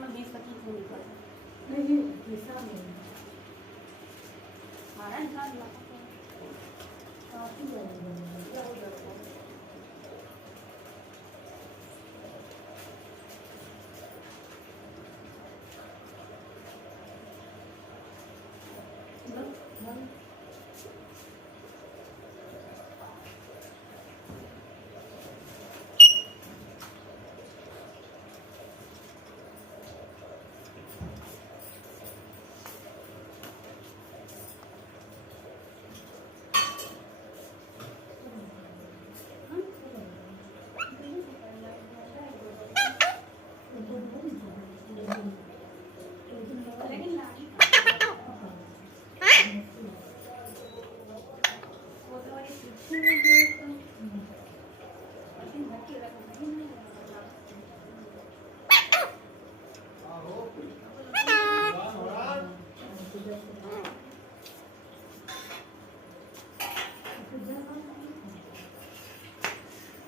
इसमें 20-25 नहीं पड़ा नहीं ऐसा नहीं हमारा इंसान काफी ज्यादा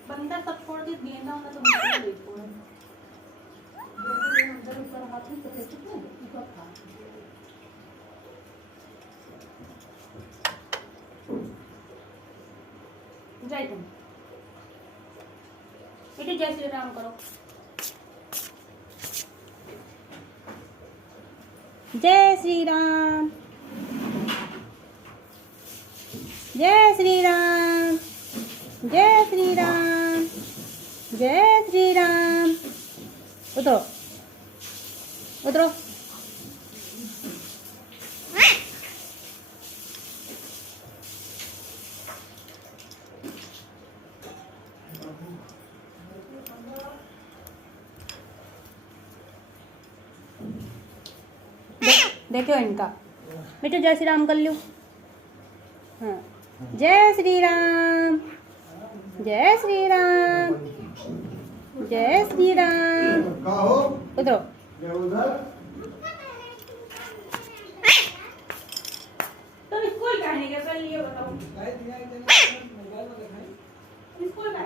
बंदा सब छोड़ के गेंदा होना तो मुझे नहीं छोड़ा अंदर ऊपर हाथ में तो कितने ऊपर था जय तुम बेटे जय श्री राम करो जय श्री राम जय श्री राम जय श्री राम जय श्री राम उतरो उतरो देखो इनका बेटे जय श्री राम कर लो हाँ जय श्री राम जय श्री राम जय श्री राम उधरो तुम स्कूल जाने के कर लिए बताओ स्कूल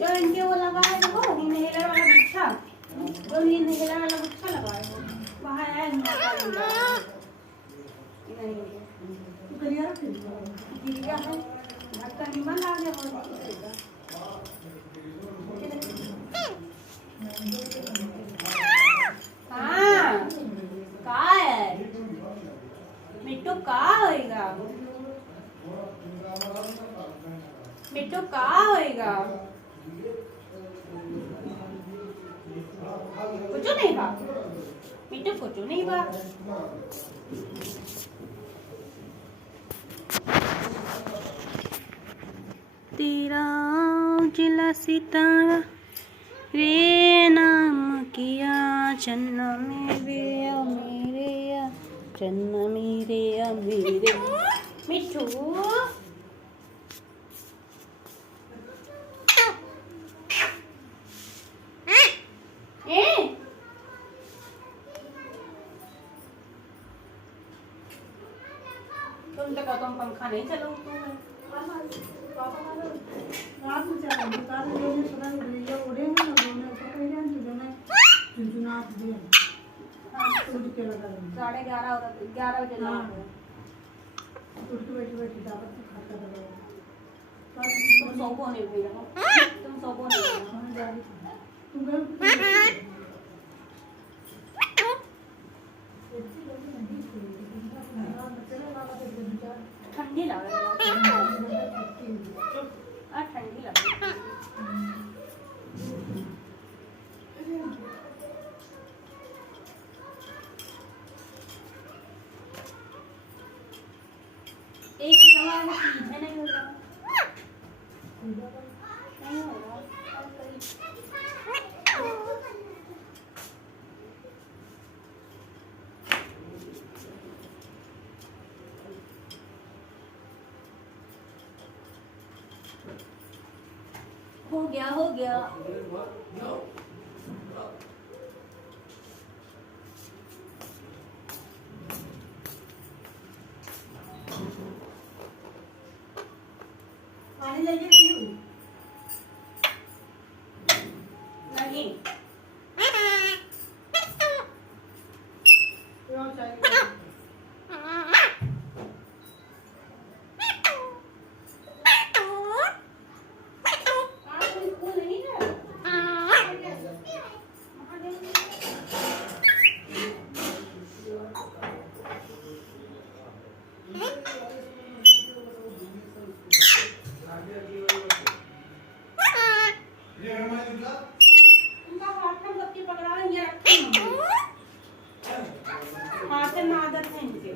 यार इनके वो लगा है देखो इनहेलर वाला गुच्छा जो इनहेलर वाला गुच्छा लगा है वहाँ है तो करिया गिरिया है ढक्कन निमन आ गया हाँ का है मिट्टू का होएगा मिट्टू का होएगा कुछ नहीं बा मिट्टू कुछ नहीं बा तेरा जिला सितारा रे नाम किया जन्म मेरे जन्म मेरे मिट्टू तुम तक तुम पंखा नहीं चलो रात में चला दुकान में लोग सुना वीडियो उड़े हैं ना दोनों को कह रहे हैं दोनों चुनाव दिए उड़ के लगा 11:30 हो रहा 11 बजे हां उड़ के बैठी दावत खाता था तुम सोपो नहीं भैया तुम सोपो नहीं तुम गए ठंडी लग रही है ठंडी लग रही है एक सवाल सीधे नहीं हो रहा नहीं हो रहा हो गया जाइए नहीं हुई नहीं क्यों चाहिए आज कोई स्कूल नहीं है उनका हाथ में बच्चे पकड़ा ये रखे हाथ में आदत है इनके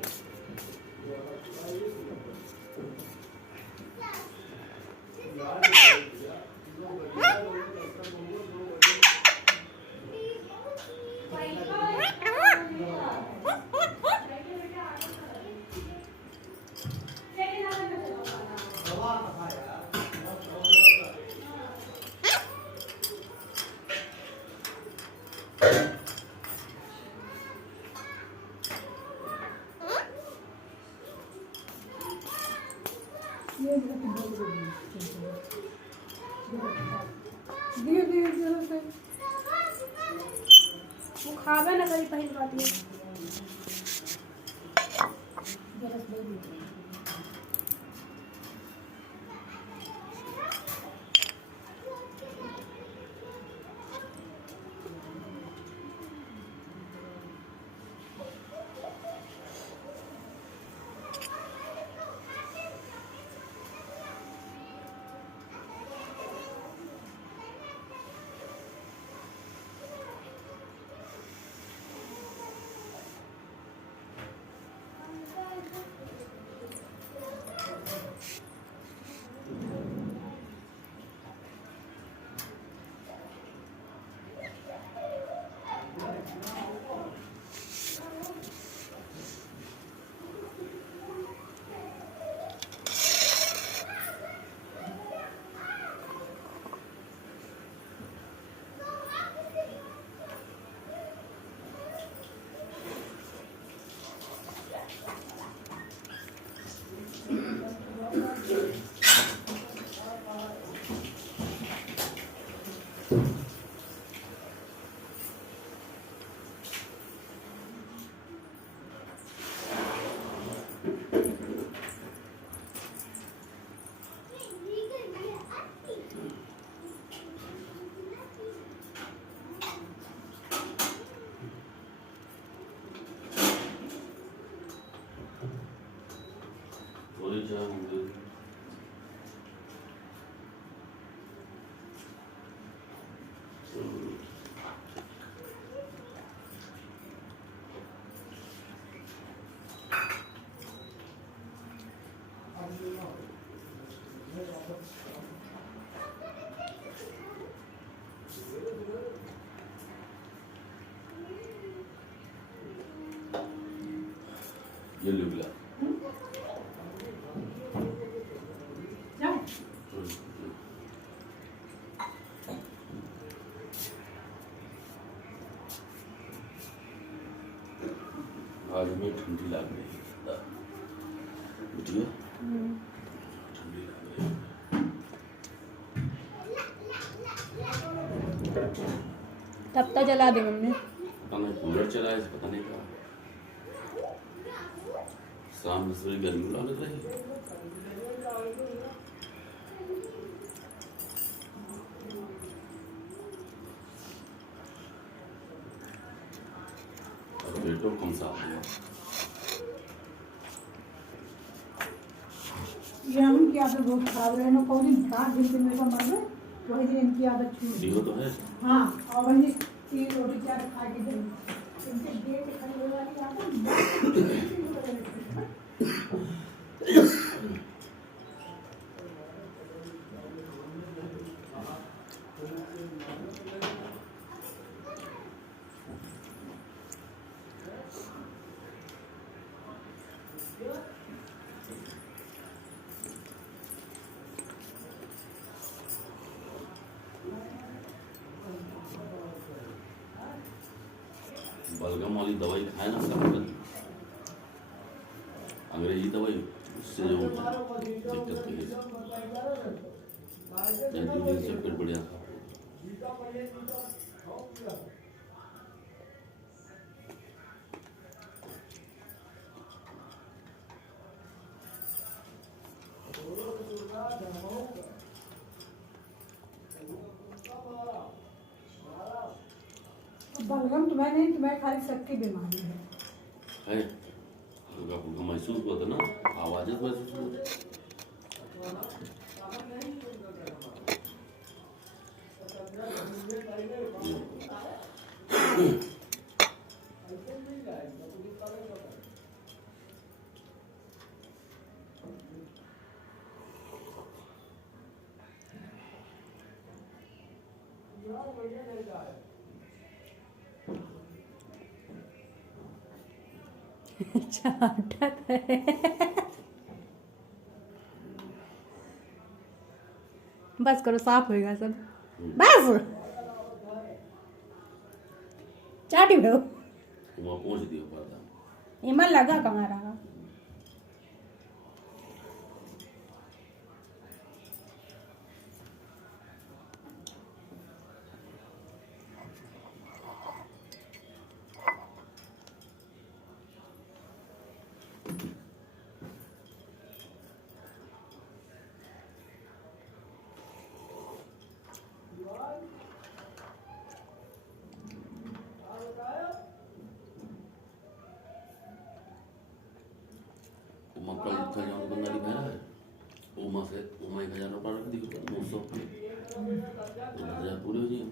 दिए दिए जरा से वो खावे ना कभी पहली बात ये जरा से दे दिए ये लुगला जाओ आज में ठंडी लग रही है बुझिए ठंडी लग रही है तब तक जला दे मम्मी पता नहीं कूलर चला है पता नहीं क्या शाम से गर्मी लग रही है और पेटो कौन सा आ गया ये हम की आदत बहुत खराब रहे ना कौन दिन का दिन के मेरे को मर गए वही दिन इनकी आदत छूट सीहो तो है हाँ और वही तीन रोटी चार खा के दिन इनसे दे के खाने वाली आदत बलगम वाली दवाई खाए ना सब अंग्रेजी दवाई उससे जो दिक्कत है जूली से फिर बढ़िया था। बलगम तुम्हें नहीं, तुम्हें खाली सबकी बीमारी है। हल्का फुल्का महसूस हुआ था ना, आवाज़ महसूस हुआ था। चाटत है। बस करो, साफ होएगा सब। बस चाटी दो। वहाँ पहुँच दिया पर्दा। इमन लगा कहाँ रहा। मक्का जितना जहाँ बंदा दिखाया है, उमा से 1,000 रुपये रख दी, 900 10,000 पूरे हो जाए।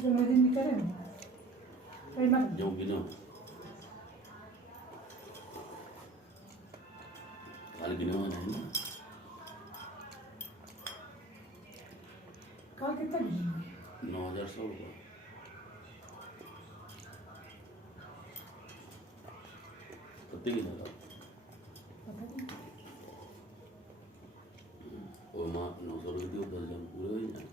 जो मेरे दिन निकले ना, कोई मत जाऊँ कि ना काल गिने हुआ नहीं ना। कल कितना दिन 9,100 रुपये। कितने की लगा? और माँ 900 रुपये दियो, 10,000 पूरे हो जाए।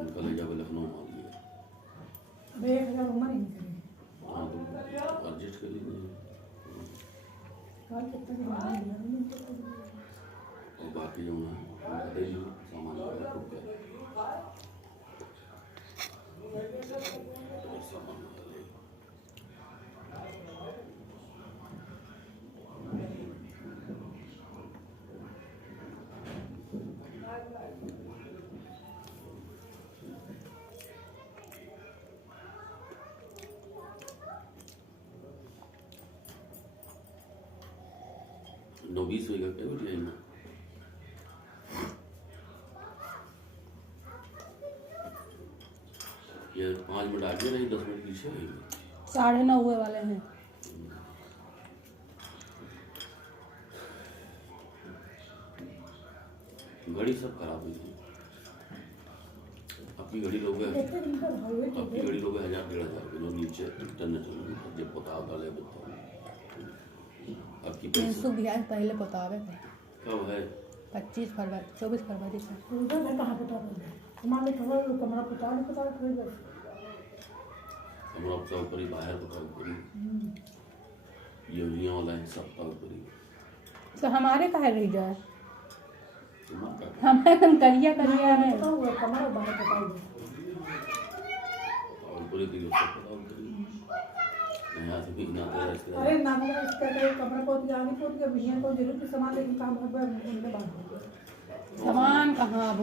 उनका ले जाकर लखनऊ मांग लिया। अब 1,000 उम्र ही निकले। हाँ तो एडजस्ट कर लीजिए। कल कितना दिन और बाकी जो है उनका दे दो सामान वगैरह रुक गया। और सामान वगैरह ले। नौ 20 होगा क्या बेटी में? ये 5 मिनट आगे रही, 10 मिनट पीछे हुई। 9:30 हुए वाले हैं। घड़ी सब खराब हुई थी। आपकी घड़ी लोग कितने दिन का भाई है तो आपकी घड़ी लोग 1,000-1,500 किलो नीचे इंटरनेशनल जब बताओ डाले बताओ। आपकी पैसे बिहार पहले बतावे थे। कब है? 24 फरवरी से। उधर है कहाँ पता पड़ा हमारे खबर कमरा पता नहीं पता कोई बस हमरा सब ऊपर ही बाहर बताओ करी। ये वाला है सब बताओ करी। तो हमारे कहाँ रह जाए, तुम्हारा हमारे करिया करिया है। पता हुआ कमरा बाहर पता हुआ और पूरे दिन सब बताओ करी। यहाँ से भी ना तेरा इसके अरे नाम का इसका कमरा पहुंच गया आगे पहुंच गया भैया को जरूर से सामान लेकिन काम हो गया उनने बात हो गया सामान कहाँ अब।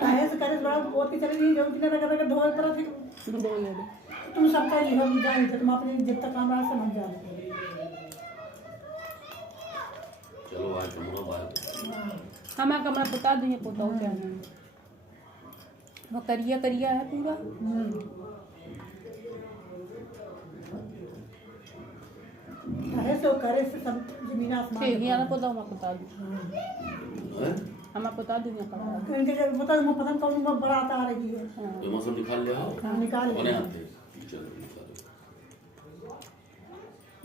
काहे से करे बड़ा बहुत के चले नहीं जो दिन रगड़ ढोल पर थे दो ले दो। तुम सबका ये हम जान तुम अपने जब तक काम रहा समझ जाओ चलो आज कमरा बाहर। हमारा कमरा बता दो, ये बताओ क्या है। वो करिया करिया है पूरा। काहे से करे से सब जमीन आसमान ठीक है, ना पता, मैं बता दूँ। हैं? हम बता दूँगा कमरा। इनके जब बता मैं पता कौन नंबर बड़ा आता रही है तो मौसम निकाल ले आओ। हाँ, निकाल ले। बने आते चलो निकालो।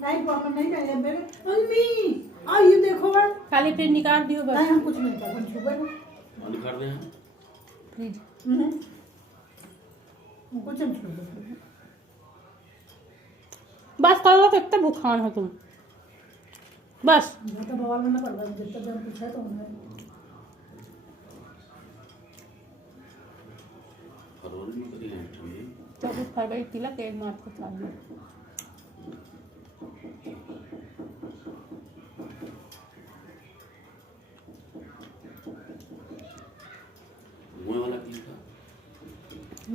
नहीं पापा नहीं पहले मेरे मम्मी आ ये देखो भाई खाली फिर निकाल दियो नहीं बस हम कुछ नहीं कर हम छुपे ना हाँ, निकाल रहे हैं। फ्रिज। हम कुछ नहीं छुपे बस करो तो इतना भूखान हो तुम बस ज़्यादा बवाल में ना कर भाई, जब तक जब पूछा तो उन्हें फरवरी में करी है ठंडी 24 फरवरी तिलक 1 मार्च को शादी। मुँह वाला की था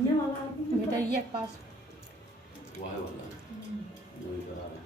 ये वाला आदमी भेटरिया के पास वाह वाला वही करा रहे हैं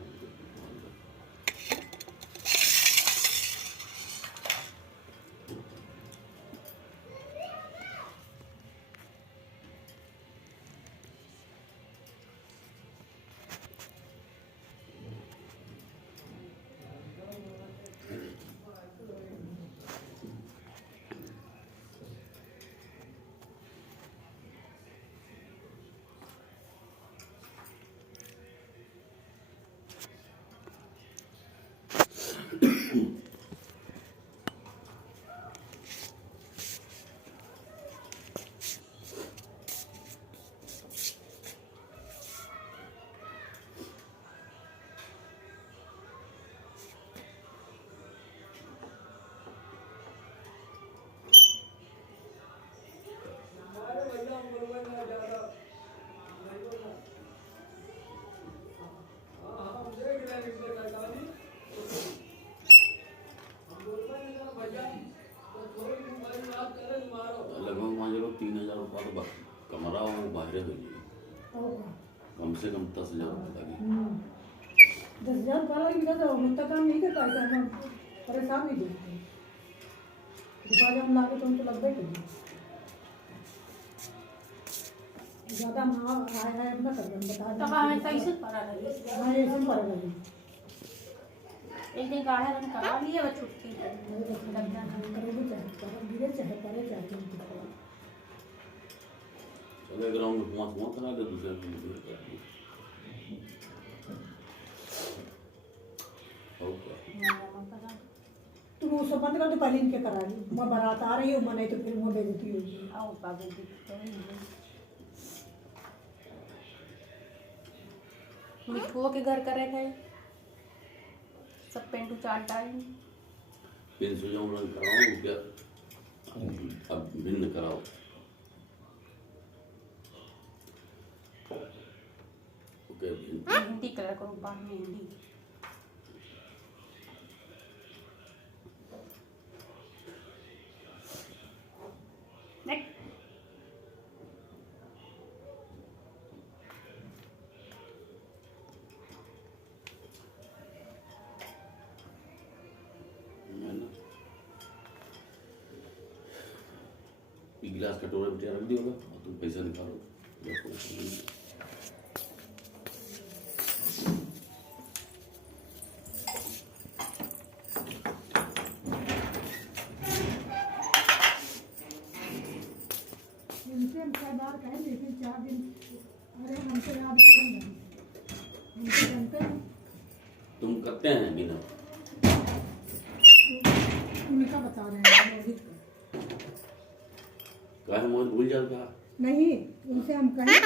लगभग मान लो 3,000 रुपया तो कमा रहा हूँ बाहर हो जाएगी कम से कम 10,000 रुपये लगे 10,000 रुपया लगेगा तो मुझे काम नहीं कर पाएगा, हम परेशान नहीं देते दुकान हम ला के तो उनको लगभग करेंगे ज़्यादा महंगा आया है ना कर बता तो हमें सही से पड़ा लगे हाँ ये सब पड़ गई एक दिन गाढ़ा रंग करा लिए वो छुट्टी करोगे चाहे गिरे चाहे पड़े चाहे चले ग्राउंड में कुआं कुआं करा दे दूसरे दिन तुम वो सब बंद कर दो, पहले इनके करा ली मैं बारात आ रही हूँ मैं नहीं तो फिर वो बेइज्जती होगी आओ बाबू जी मिठुओं के घर करे गए सब पेंटू चार टाइम पेंसो जाऊँ रंग कराऊँ क्या अब भिन्न कराओ ओके हिंदी कलर करो बाद में हिंदी नेक्स्ट गिलास कटोरे में रख दिया होगा और तुम पैसा निकालो इनसे सरदार कहे लेकिन 4 दिन अरे हमसे याद करेंगे हमसे जानते हैं तुम करते हैं बिना उनका बता रहे हैं मोहित का कहे मोहन भूल जाता नहीं उनसे हम कहें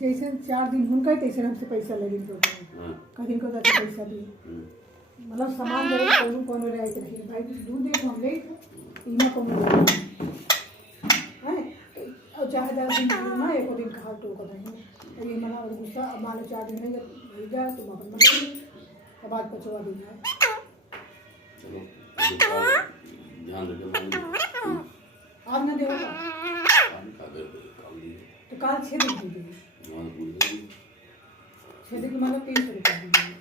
जैसे 4 दिन उनका ही तैसे हमसे पैसा लगे तो हाँ कहीं को जाके पैसा दिए मतलब सामान दे कौन कौन रहे रही भाई 2 दिन हम गए इना कौन है और चाहे 10 दिन ना एक दिन कहा तो को नहीं तो ये मना गुस्सा मान लो 4 दिन नहीं भूल जा तुम अपन मत अब बात पचवा देना है चलो ध्यान रखो आज ना देगा काम का कर काम दिए तो काल 6 दिन हो गए वहाँ भूल गई 6 दिन मतलब 300 रुपया दीजिए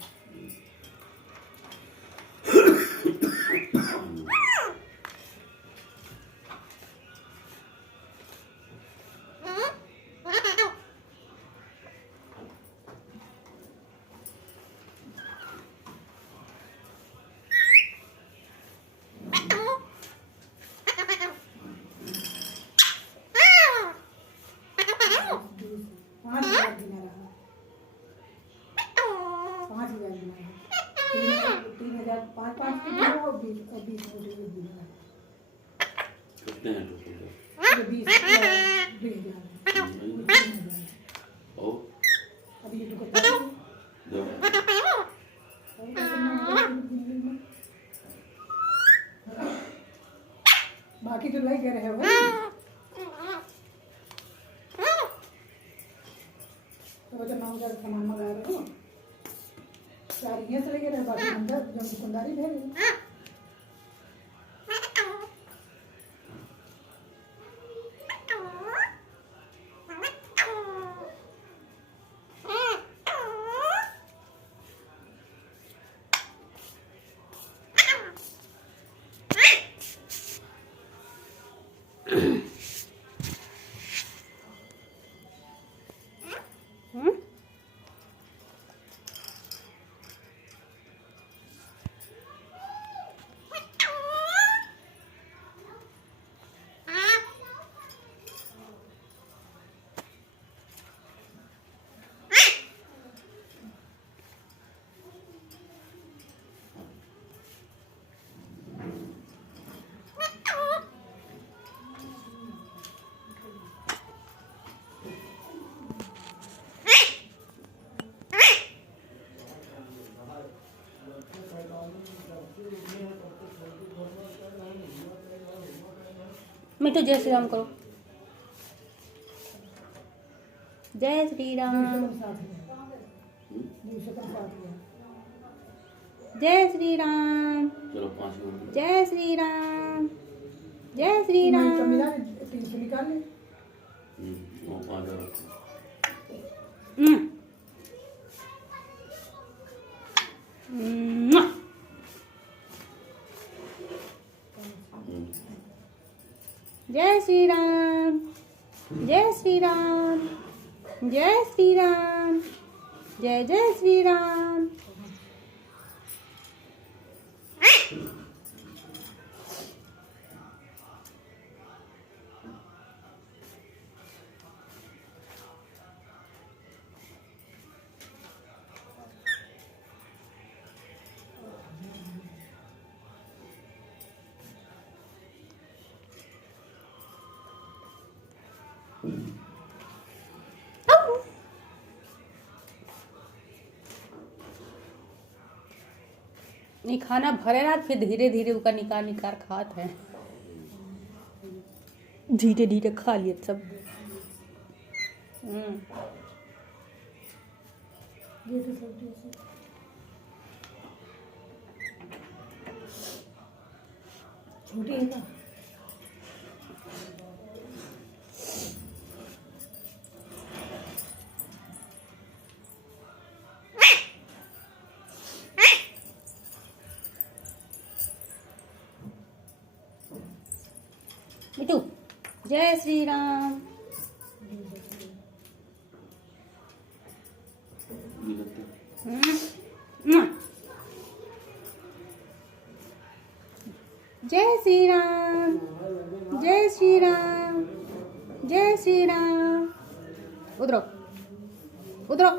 कितने हैं टोटल और अभी ये तो दो सिलाई कर रहे हो तो बच्चा 9,000 सामान मंगा रहे हो सारी ये सिलाई कर रहे हो बाकी अंदर जो दुकानदारी भेज मिठू जय श्री राम करो। जय श्री राम। जय श्री राम। चलो 5 मिनट जय श्री राम। जय श्री राम। तो मेरा 300 निकाल ले वो 5,000 जय श्री राम। जय श्री राम। जय श्री राम। जय जय श्री राम। नहीं खाना भरे ना फिर धीरे धीरे उसका निकाल निकाल खात है। धीरे धीरे खा लिए सब। ये तो सब्जी से छोटी है ना मिठू जय श्री राम। जय श्री राम। जय श्री राम। जय श्री राम। उधरो उधरो।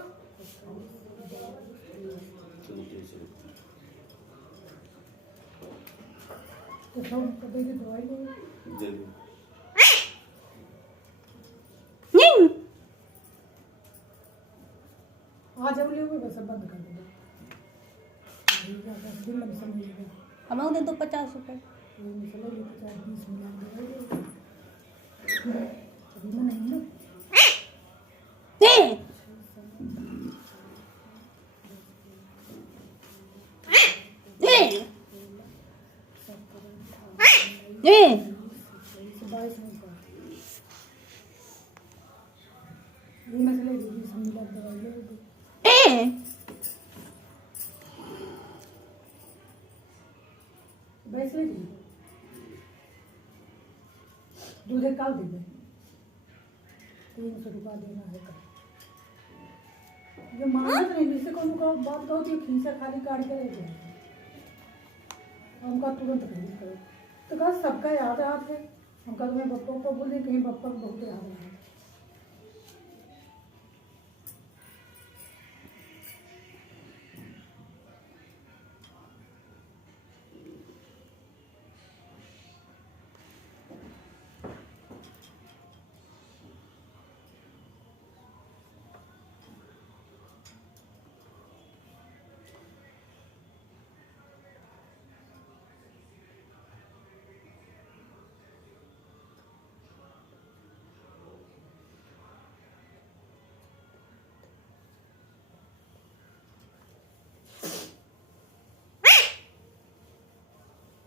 तो सब कभी की दवाई लो नहीं आज जब ले बस बंद कर दो बिल लम समझेगा हम उन्हें दो 50 रुपए। मसाला ले 50-20 मिला दे अभी मैं नहीं ना ये मसाले दीदी समझ दवाई ले वैसे दूध एक काल दे 300 रुपया देना है कल ये मानत नहीं जिससे को बात कहो कि खींचा खाली काट के ले जाए हमका तुरंत खरीद करो तो कहा सबका याद हाथ है हमका तुम्हें बप्पा को बोल दें कहीं बप्पा को बहुत याद है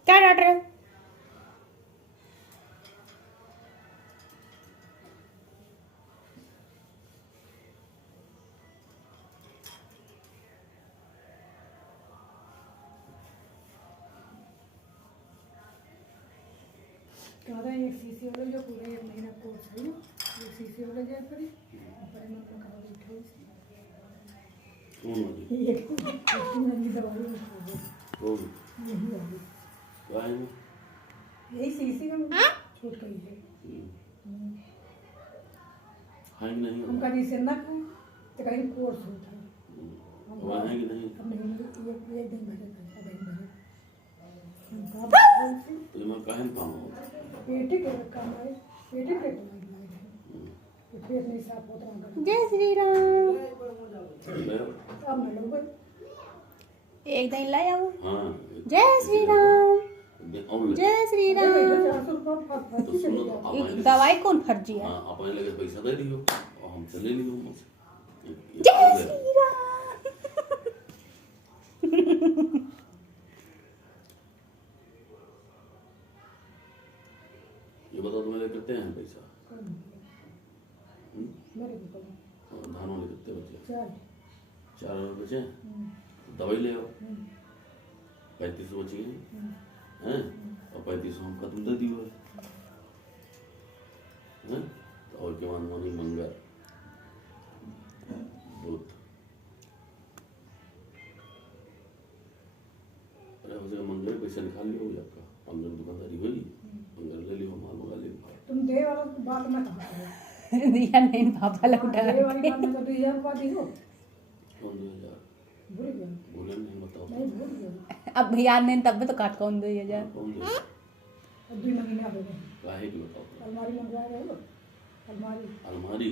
क्या डांट रहे हो? कहता है एक सीसी वाले जो पूरा 1 महीना कोर्स है ना, एक सीसी वाले जाए पड़ी पर मैं अपना कहा बैठो कौन वाली? ये एक की दवाई कौन? यही वाली क्या है वो? यही सीसी में छूट गई है। है कि नहीं? हम कभी से ना खाए तो कहीं कोर्स होता है वो है कि नहीं? अब नहीं ये दिन भरे पैसा दिन भरे हम का तो मैं काहे में काम हो? पेटे के काम है पेटे के कमाई है तो पेट नहीं साफ होता है। जय श्री राम। अब ना लोग एक दिन लाया हूँ। हाँ। जय श्री राम। और जय श्री राम। 400 रुपये तो सुनो तो आप एक दवाई कौन फर्जी है? हाँ अपने लगे पैसा दे दियो और हम चले लियो मुझसे। जय श्री राम। ये बताओ तुम्हारे कितने हैं पैसा? मेरे को धान वाले कितने बचे? 4 4 बचे? दवाई ले आओ। 3500 बची हैं और 3500 हम खत्म दे दियो है तो और के बाद मानी मंगल बुध अरे हो जाएगा मंगल पैसा निकाल लियो आपका मंगल दुकानदारी होगी मंगल ले लियो माल मंगा लियो। तुम दे वाला बात में कहा दिया नहीं पापा लौटा। दे वाली बात में तो 2000 रुपया दी हो कौन 2000? भूल गया बोले नहीं बताओ। नहीं भूल गया अब भैया ने तब भी तो काट कौन 2000। कौन दे? अब 2 महीना हो गए काहे की बताओ? अलमारी मंगवा रहे हो अलमारी अलमारी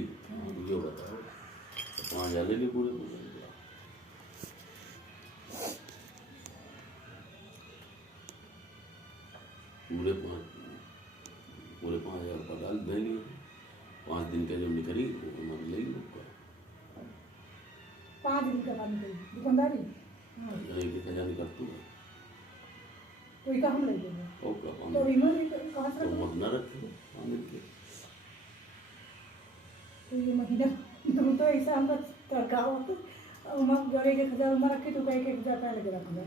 ये बताओ तो 5000 ले लियो पूरे पूरे 5000 रुपये डाल दे लियो 5 दिन का जो निकली वो हमारे ले लियो 5 दिन का काम करी दुकानदारी यही के खजानी कर तू कोई काम ले देंगे और क्या काम तो इमर कहाँ से तो मत ना रखो 5 दिन के तो ये महीना तुम तो ऐसा हम तरकाओ और हम गरे के खजा उमर रखे तो कहीं के खजा पहले के रख दे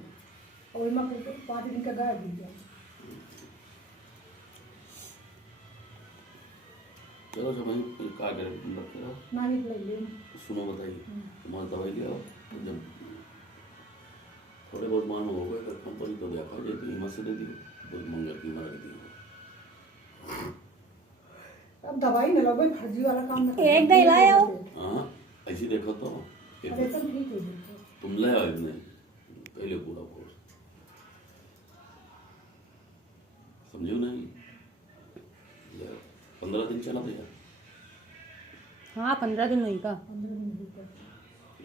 और इमर 5 दिन का गाय दी जाए। चलो जब वही क्या करें तुम रख रहा ना ही ले ले सुनो बताइए तुम्हारा दवाई लिया जब थोड़े बहुत मान हो गए तो कंपनी तो देखा जाए तो हिम्मत से दे दी तो मंगल की मार दी अब दवाई न लोगे फर्जी वाला काम न एक दिन लाया हो। हाँ ऐसी देखो तो अरे सब ठीक है तुम ले आओ नहीं पहले पूरा कोर्स समझो नहीं 15 दिन चला था यार। हाँ 15 दिन हुई का 15 दिन होता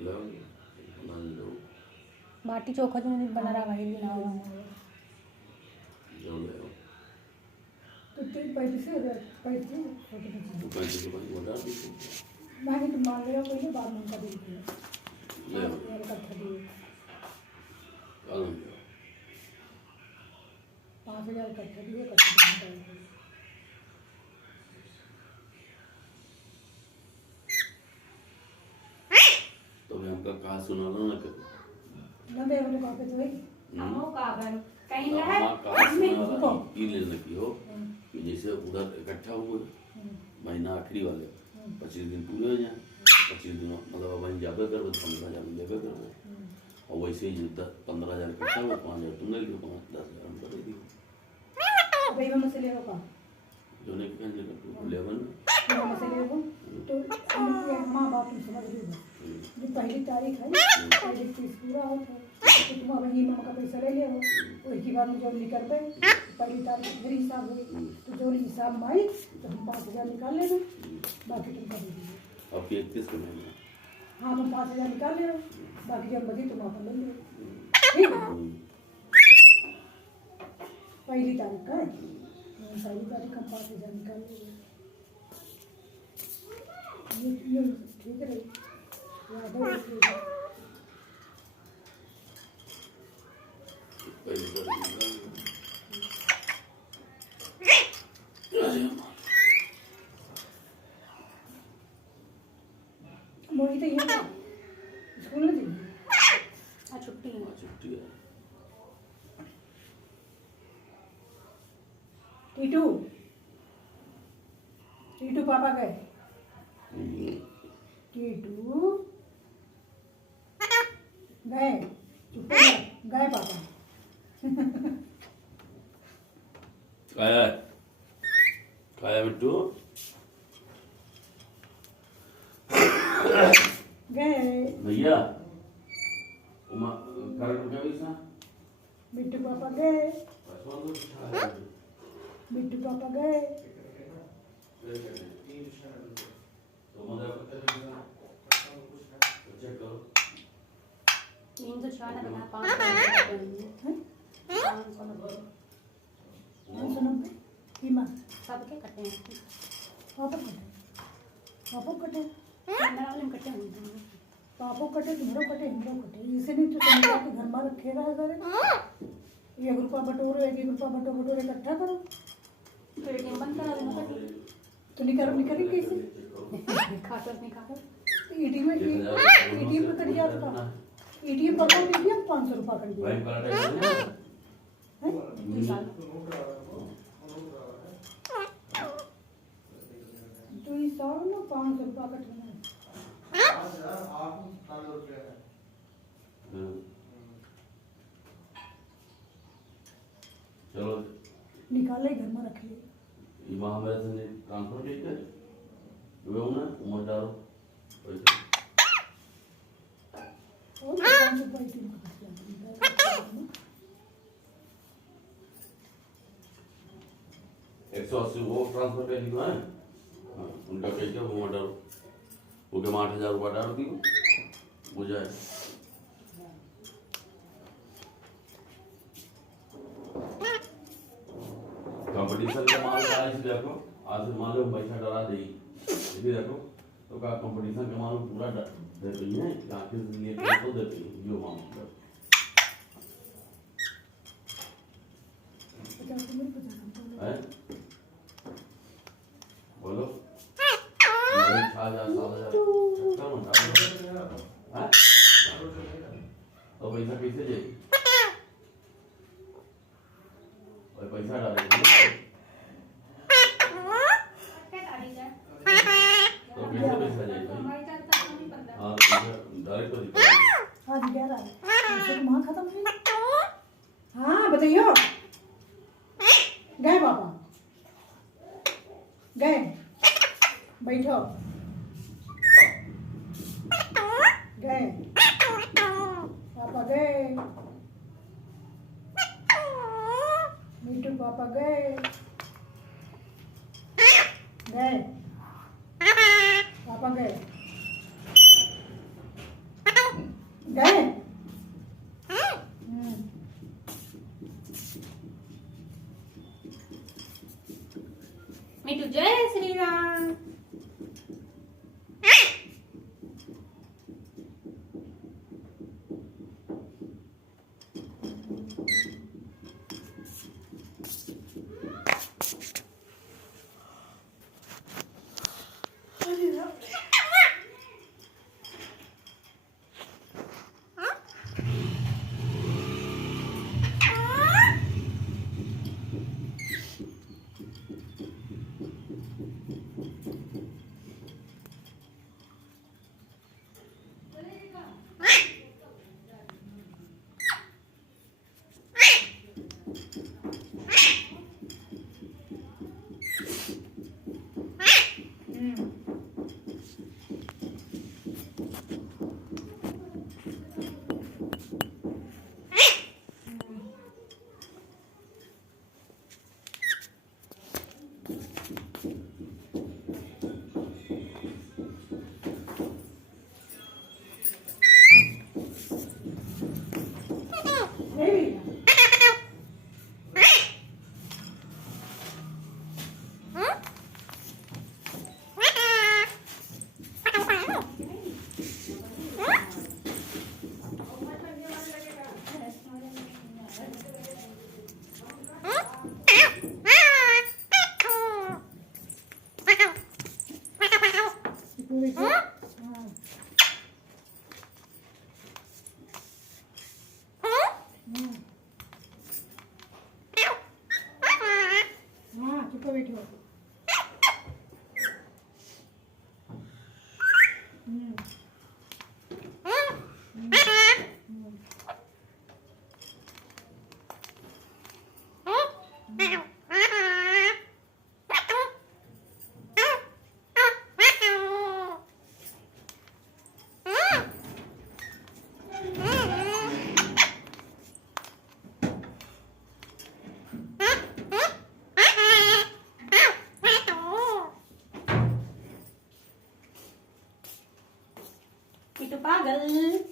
ले आओ बना लो बाटी चोखा जो नहीं बना रहा भाई ना जो ले आओ तो तेरे पैसे छोटे तो पैसे के भाई बता दी मैं तुम मान ले कोई बाद में उनका दे ले आओ यार इकट्ठा दिए कल ले आओ 5000 इकट्ठा दिए इकट्ठा तो भी हमका कहा सुना लो ना कर ना दे वाले कहाँ पे तो है आओ का बन कहीं हाँ, कहा सुना रुको। ये ले लगी हो कि जैसे उधर इकट्ठा हुए महीना आखिरी वाले 25 दिन पूरे हो जाए 25 दिन मतलब वहीं जाबे कर 15,000 लेबे कर और वैसे ही 15,000 इकट्ठा हुआ 5,000 तुम ले लियो 10,000 हम कर दियो भाई मैं मसले होगा जो नहीं कहने का तू लेवन मैं मसले हो तो माँ बाप तुम समझ रही हो जो पहली तारीख है पहली चीज पूरा होता है तो तुम अब ये माँ का पैसा ले ले हो वही की बात में जो निकल गए पहली तारीख फिर हिसाब हुई तो जो हिसाब में आई तो हम 5,000 निकाल लेंगे बाकी तुम कर दीजिए आपके 31 के महीने हाँ तुम 5,000 निकाल ले बाकी जब बची तुम अपन ले लो ठीक है पहली तारीख का है पहली तारीख हम 5,000 निकाल लेंगे ये ठीक है याद है पहले कर वही तो ये स्कूल में थी। आज छुट्टी है। छुट्टी है। टीटू टीटू पापा गए। टीटू गए, चुप हो गए पापा। खाया खाया बिट्टू गए भैया उमा करंट का भी सा बिट्टू पापा गए, पासवान तो छा बिट्टू पापा गए। तो मजा करते हैं चेक करो 304 है बना 500 590 कीमत सब के कटे हैं। पापा कटे, पापा कटे, मेरा वाले में कटे हैं। पापो कटे, तुम्हारो कटे, हमरो कटे। इसे नहीं तो समझा के घर में रखे रहा करे। 1 रुपया बटोरो, 1 रुपया बटोरे इकट्ठा करो। तो एटीएम बंद करा देना कटे। तो निकल कैसे? खाता नहीं खाता। एटीएम में कट गया था। एटीएम पर कौन दिया 500 रुपया कट गया। बैंक वाला हैं? 2 साल तो इस साल ना 500 रुपया कट गया। चलो निकाले घर में रख लिए। ये वहाँ मेरे से ट्रांसफर ठीक है वे हूँ ना उमर डालो पैसे और 500 रुपया एटीएम का कट गया। 180 वो ट्रांसफर कर दिया है उनका कैसे उमर डालो वो के 8,000 रुपया डाल दियो हो जाए। कंपटीशन का माल का आज देखो आज मान लो पैसा डरा दे ये देखो तो का कंपटीशन का माल पूरा दे रही है आखिर लिए तो देती है जो माल है बोलो मेरे 6,000 7,000 कम है तो पैसा कैसे जाएगी और पैसा डालेंगे तो कैसे पैसा जाएगा हाँ डायरेक्ट तो दिखा आज 11 है तो वहाँ खत्म हुई। हाँ बताइयो गए पापा गए बैठो गए पापा गए मीठू पापा गए गए पापा गए गए मिठू जय श्री राम। बाकी तो पागल।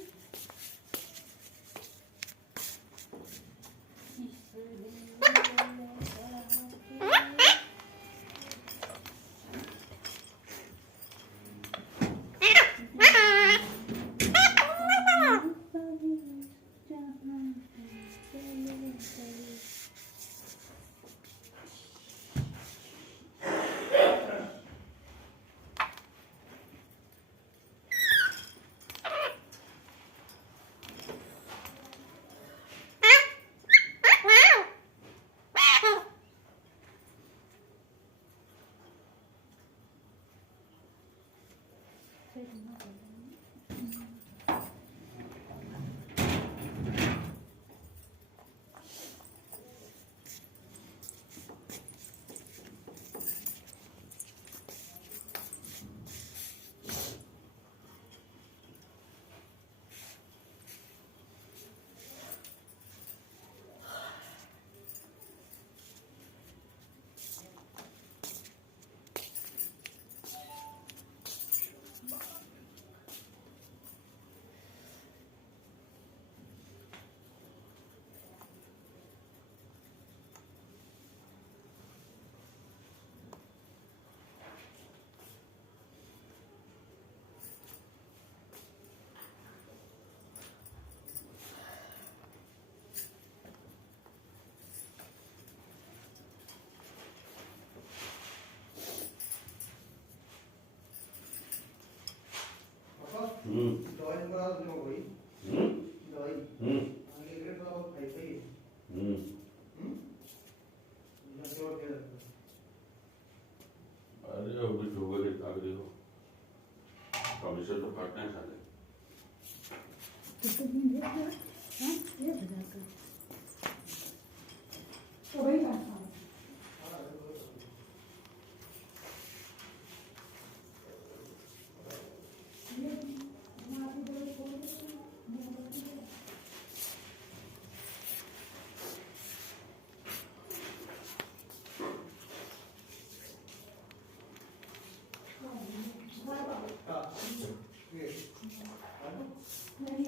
Rồi qua đó ngồi rồi. Anh cái đó thầy thầy. अरे अभी सुबह के आगे देखो कमीशन तो काटना है साले कितने दिन देख रहा हाँ 1000 का तो वही बात है Dạ. नहीं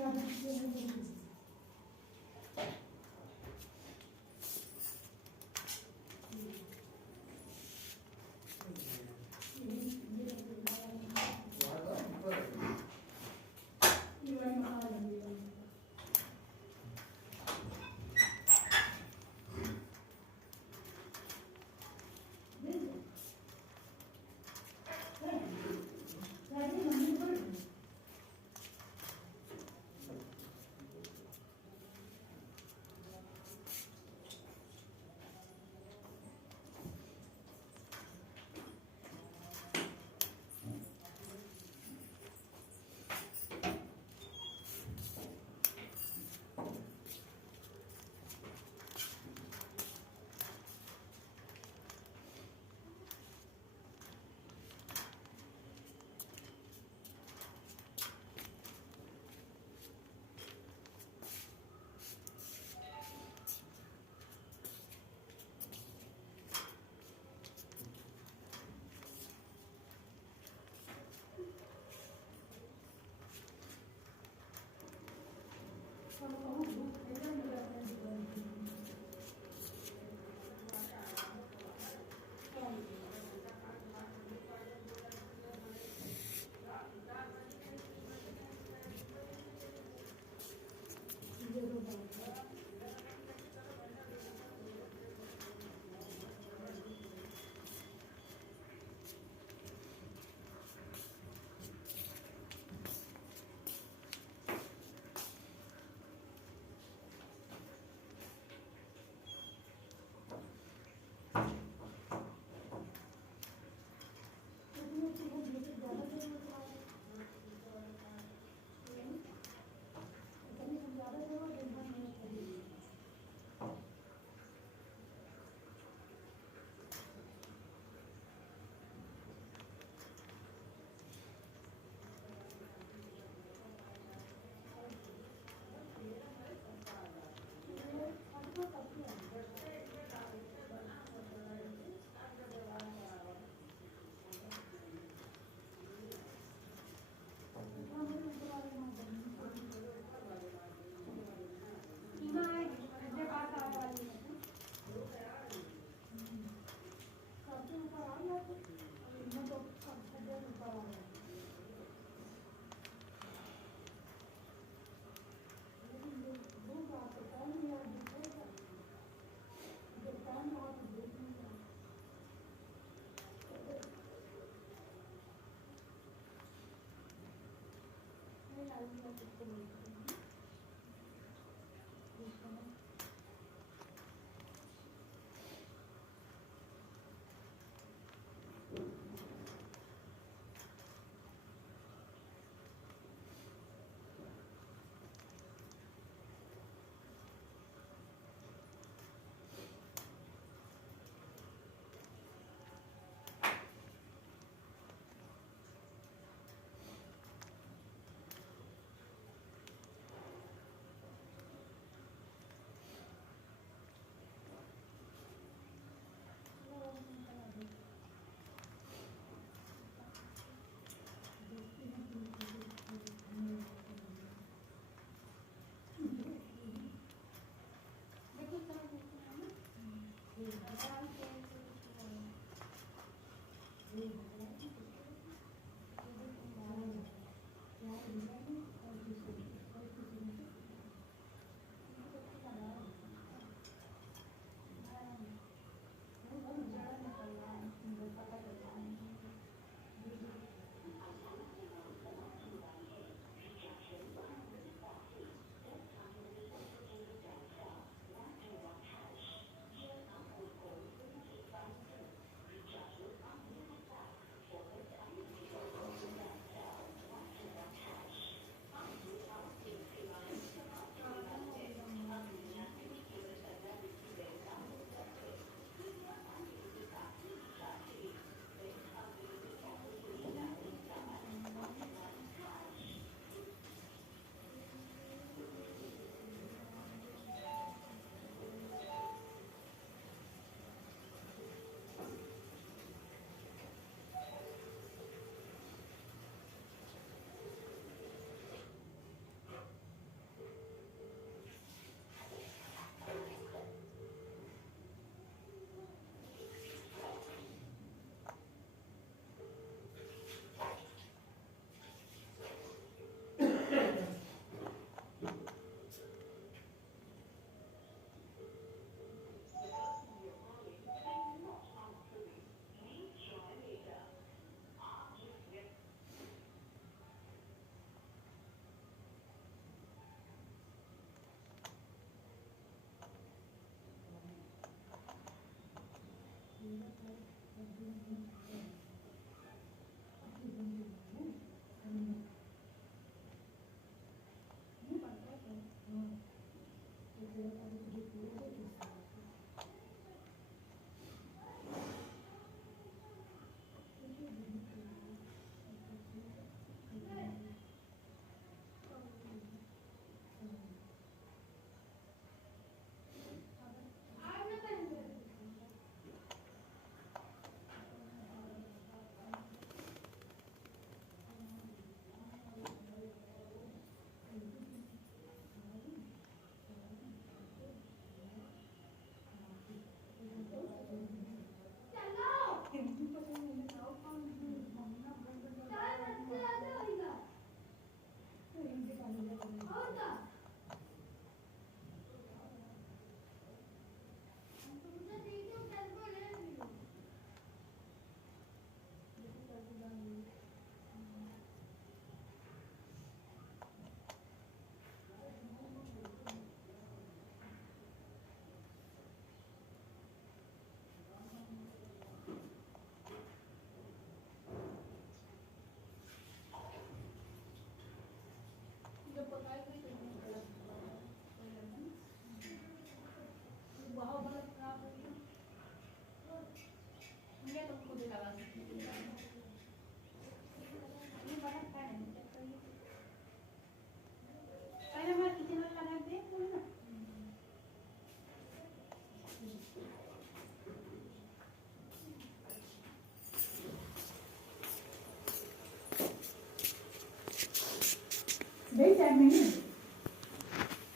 नहीं टाइम नहीं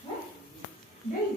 है नहीं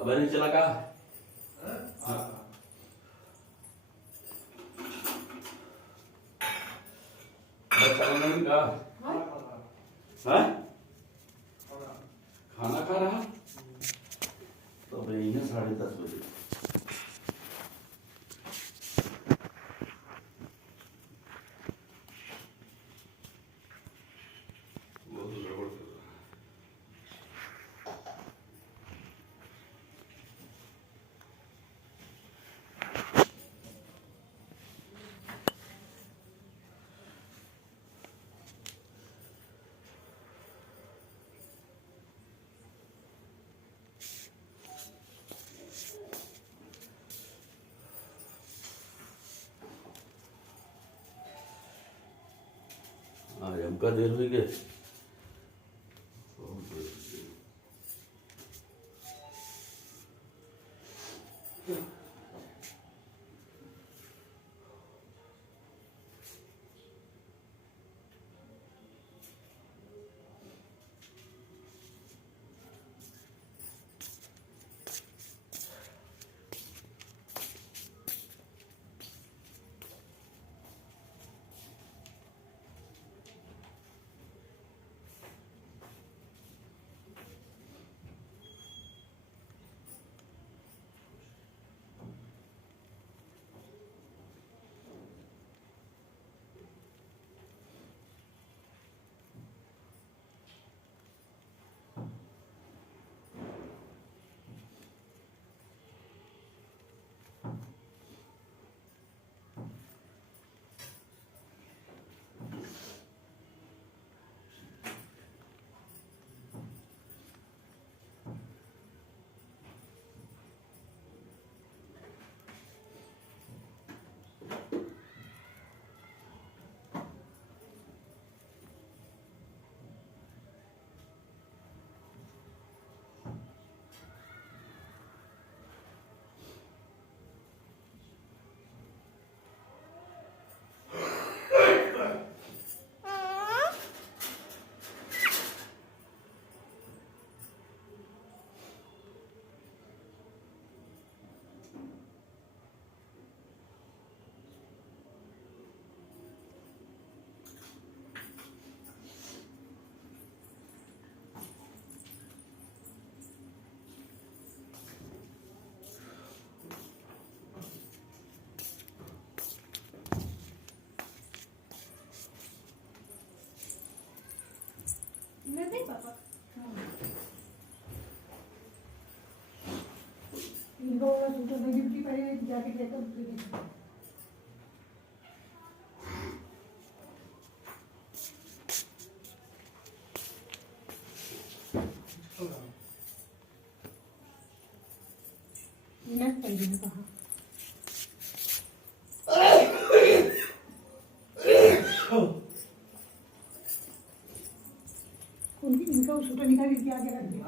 हवा नहीं चला का चला नहीं का हाँ? खाना खा रहा तो अब यही है 10:30 बजे बहुत गड़बड़ कर रहा है। आज हमका देर हुई गए नहीं पापा इनको सूटर में ड्यूटी पड़ी जाके देखो मिनट पड़ी ने कहा उनकी इनका सूटर निकाल के आगे रख दिया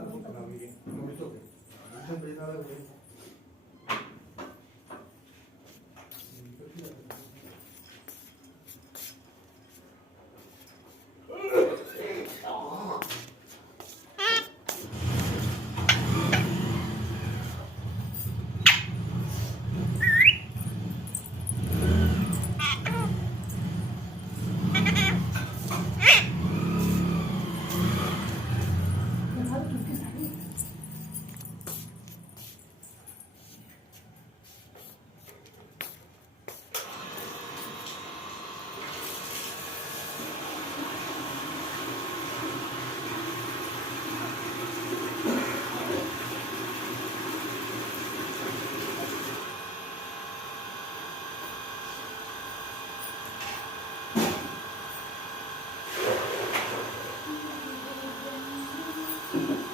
Thank you.